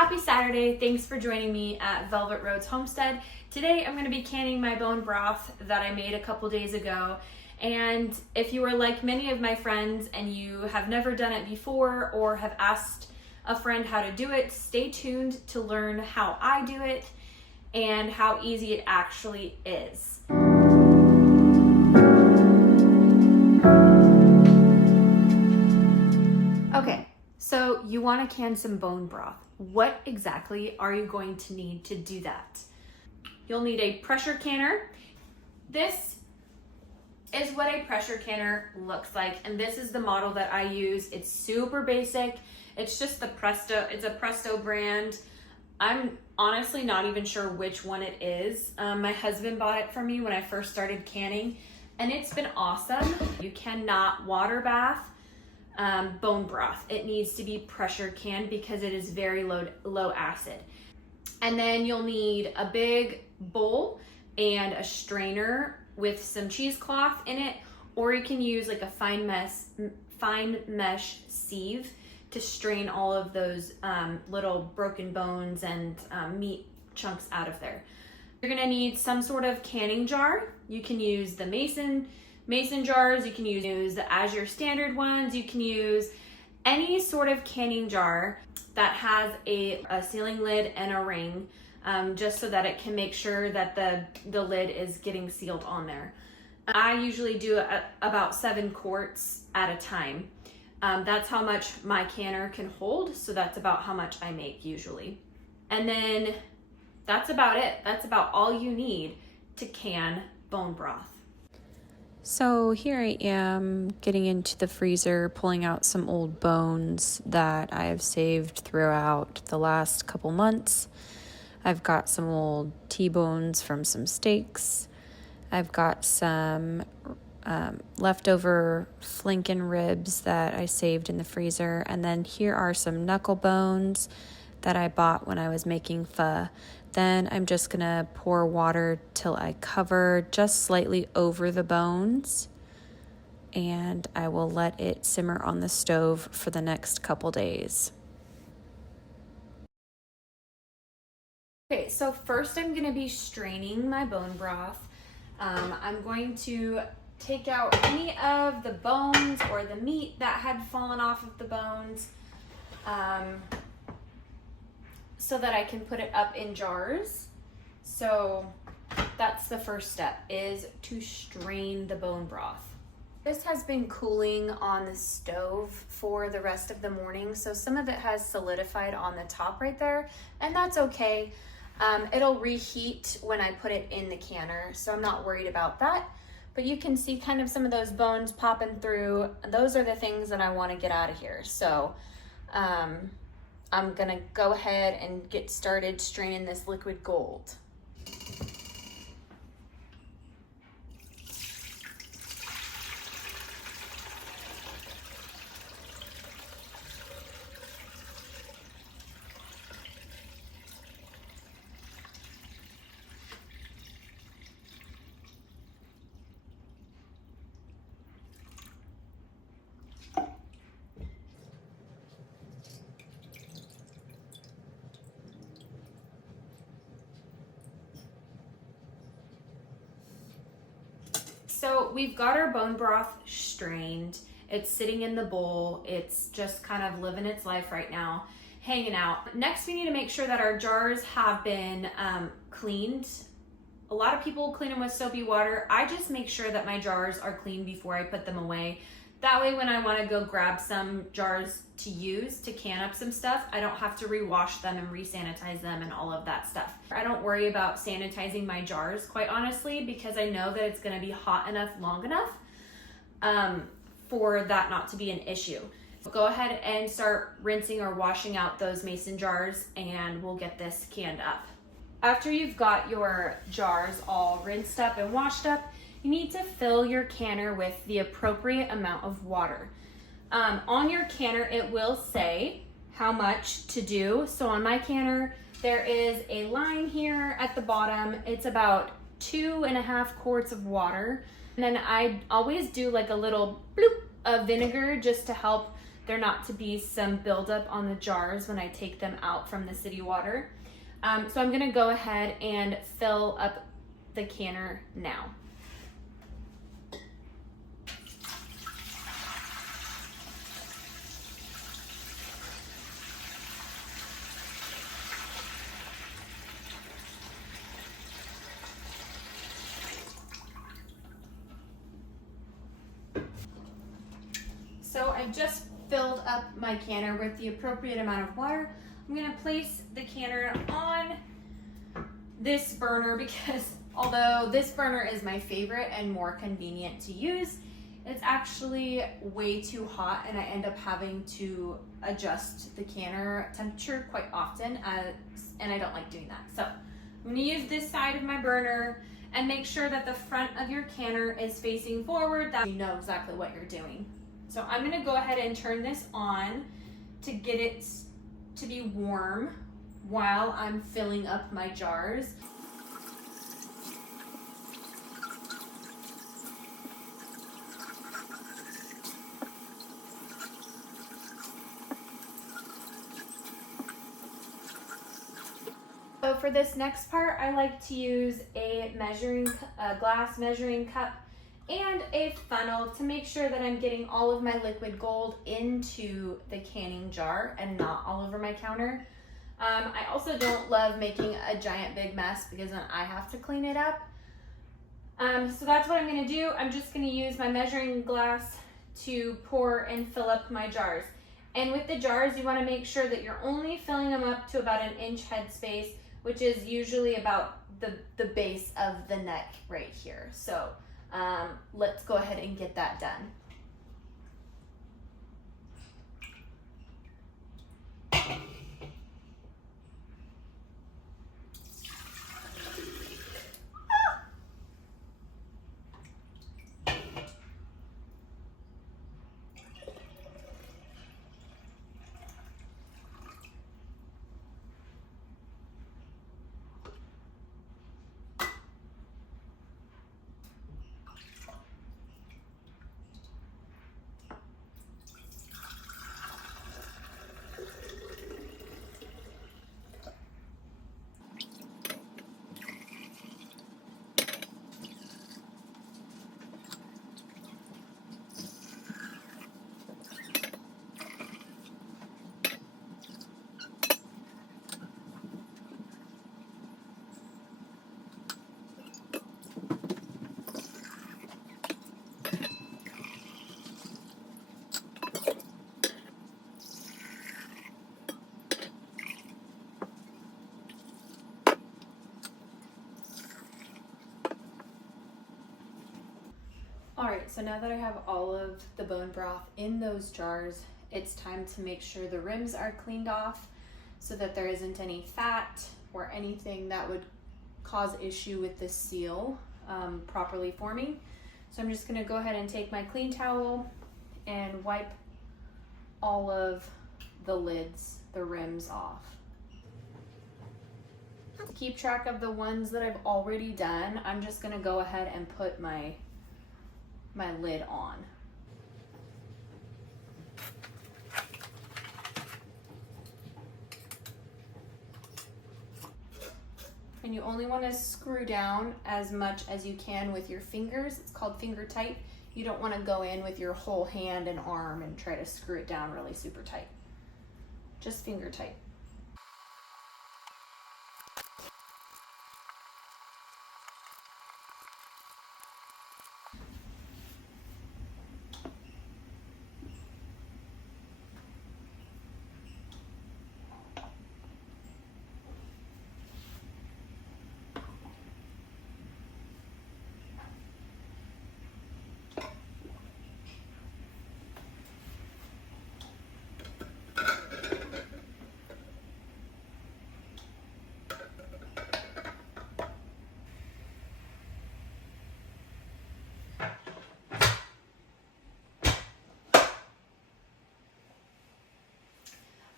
Happy Saturday. Thanks for joining me at Velvet Roads Homestead. Today I'm going to be canning my bone broth that I made a couple days ago. And if you are like many of my friends and you have never done it before or have asked a friend how to do it, stay tuned to learn how I do it and how easy it actually is. Okay, so you want to can some bone broth. What exactly are you going to need to do that? You'll need a pressure canner. This is what a pressure canner looks like, and this is the model that I use. It's super basic. It's just the Presto, it's a Presto brand. I'm honestly not even sure which one it is. My husband bought it for me when I first started canning, and it's been awesome. You cannot water bath bone broth. It needs to be pressure canned because it is very low acid. And then you'll need a big bowl and a strainer with some cheesecloth in it, or you can use like a fine mesh sieve to strain all of those little broken bones and meat chunks out of there. You're gonna need some sort of canning jar. You can use the mason jars, you can use the Azure standard ones, you can use any sort of canning jar that has a sealing lid and a ring, just so that it can make sure that the lid is getting sealed on there. I usually do about 7 quarts at a time. That's how much my canner can hold, so that's about how much I make usually. And then that's about it. That's about all you need to can bone broth. So here I am getting into the freezer, pulling out some old bones that I have saved throughout the last couple months. I've got some old T-bones from some steaks. I've got some leftover flanken ribs that I saved in the freezer. And then here are some knuckle bones that I bought when I was making pho. Then I'm just gonna pour water till I cover just slightly over the bones, and I will let it simmer on the stove for the next couple days. Okay, so first I'm gonna be straining my bone broth. I'm going to take out any of the bones or the meat that had fallen off of the bones, so that I can put it up in jars. So that's the first step, is to strain the bone broth. This has been cooling on the stove for the rest of the morning, so some of it has solidified on the top right there, and that's okay. It'll reheat when I put it in the canner, so I'm not worried about that. But you can see kind of some of those bones popping through. Those are the things that I want to get out of here. So I'm gonna go ahead and get started straining this liquid gold. So we've got our bone broth strained. It's sitting in the bowl. It's just kind of living its life right now, hanging out. Next, we need to make sure that our jars have been cleaned. A lot of people clean them with soapy water. I just make sure that my jars are clean before I put them away. That way, when I want to go grab some jars to use to can up some stuff, I don't have to rewash them and re-sanitize them and all of that stuff. I don't worry about sanitizing my jars, quite honestly, because I know that it's going to be hot enough, long enough for that not to be an issue. Go ahead and start rinsing or washing out those mason jars, and we'll get this canned up. After you've got your jars all rinsed up and washed up, you need to fill your canner with the appropriate amount of water. On your canner, it will say how much to do. So on my canner, there is a line here at the bottom. It's about 2.5 quarts of water. And then I always do like a little bloop of vinegar just to help there not to be some buildup on the jars when I take them out from the city water. So I'm gonna go ahead and fill up the canner now. So I've just filled up my canner with the appropriate amount of water. I'm gonna place the canner on this burner because although this burner is my favorite and more convenient to use, it's actually way too hot and I end up having to adjust the canner temperature quite often, and I don't like doing that. So I'm gonna use this side of my burner and make sure that the front of your canner is facing forward, that you know exactly what you're doing. So I'm gonna go ahead and turn this on to get it to be warm while I'm filling up my jars. So for this next part, I like to use a glass measuring cup and a funnel to make sure that I'm getting all of my liquid gold into the canning jar and not all over my counter. I also don't love making a giant big mess because then I have to clean it up. So that's what I'm gonna do. I'm just gonna use my measuring glass to pour and fill up my jars. And with the jars, you wanna make sure that you're only filling them up to about an inch head space, which is usually about the base of the neck right here. So let's go ahead and get that done. All right, so now that I have all of the bone broth in those jars, it's time to make sure the rims are cleaned off so that there isn't any fat or anything that would cause issue with the seal properly forming. So I'm just gonna go ahead and take my clean towel and wipe all of the lids, the rims off. To keep track of the ones that I've already done, I'm just gonna go ahead and put my lid on. And you only want to screw down as much as you can with your fingers. It's called finger tight. You don't want to go in with your whole hand and arm and try to screw it down really super tight. Just finger tight.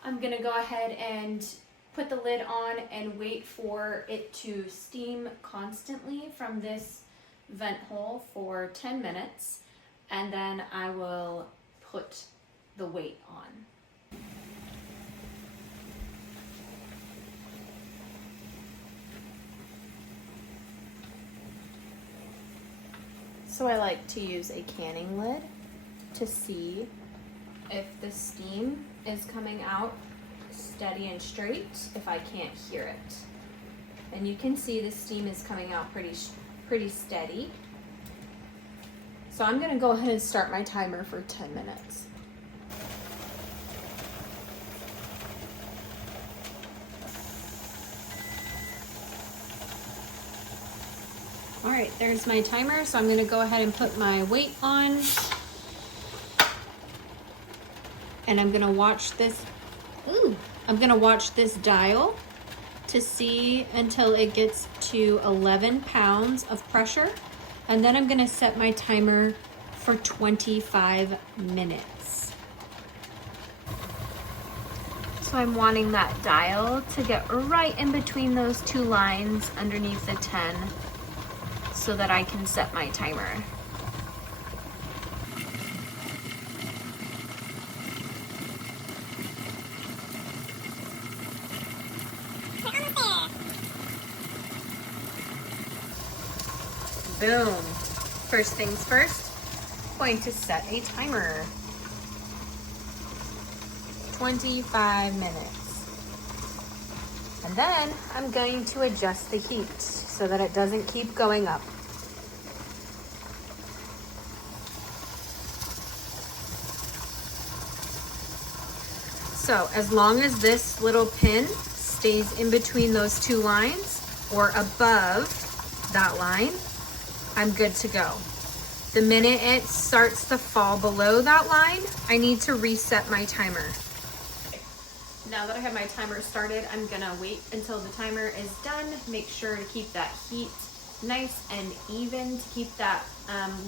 I'm gonna go ahead and put the lid on and wait for it to steam constantly from this vent hole for 10 minutes. And then I will put the weight on. So I like to use a canning lid to see if the steam is coming out steady and straight, if I can't hear it. And you can see the steam is coming out pretty steady. So I'm gonna go ahead and start my timer for 10 minutes. All right, there's my timer. So I'm gonna go ahead and put my weight on. And I'm gonna watch this, I'm gonna watch this dial to see until it gets to 11 pounds of pressure. And then I'm gonna set my timer for 25 minutes. So I'm wanting that dial to get right in between those two lines underneath the 10 so that I can set my timer. Boom. First things first, going to set a timer. 25 minutes. And then I'm going to adjust the heat so that it doesn't keep going up. So as long as this little pin stays in between those two lines or above that line, I'm good to go. The minute it starts to fall below that line, I need to reset my timer. Now that I have my timer started, I'm gonna wait until the timer is done. Make sure to keep that heat nice and even, to keep that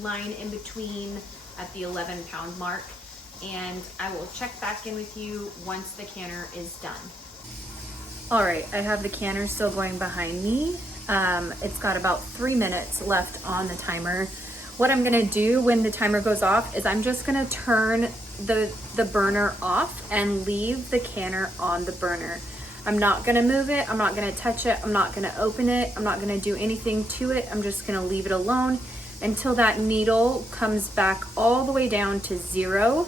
line in between at the 11-pound mark. And I will check back in with you once the canner is done. All right, I have the canner still going behind me. It's got about 3 minutes left on the timer. What I'm gonna do when the timer goes off is I'm just gonna turn the burner off and leave the canner on the burner. I'm not gonna move it, I'm not gonna touch it, I'm not gonna open it, I'm not gonna do anything to it. I'm just gonna leave it alone until that needle comes back all the way down to 0.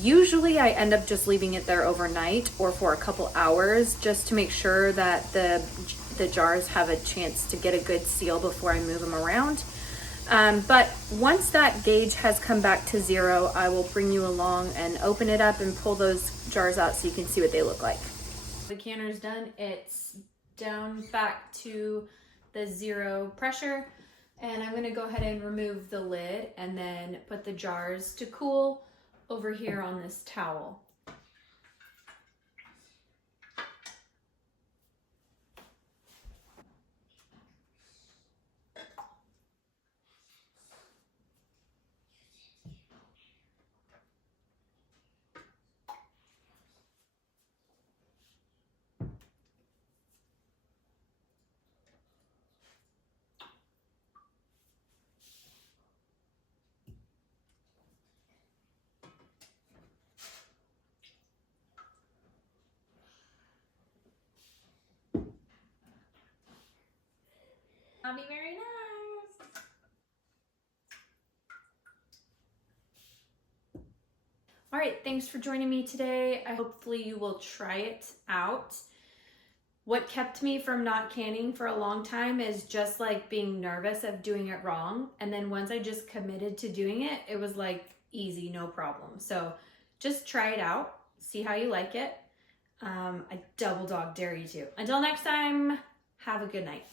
Usually I end up just leaving it there overnight or for a couple hours just to make sure that the jars have a chance to get a good seal before I move them around. But once that gauge has come back to 0, I will bring you along and open it up and pull those jars out so you can see what they look like. The canner's done. It's down back to the 0 pressure. And I'm gonna go ahead and remove the lid and then put the jars to cool over here on this towel. That'll be very nice. All right, thanks for joining me today. Hopefully you will try it out. What kept me from not canning for a long time is just like being nervous of doing it wrong. And then once I just committed to doing it, it was like easy, no problem. So just try it out, see how you like it. I double dog dare you to. Until next time, have a good night.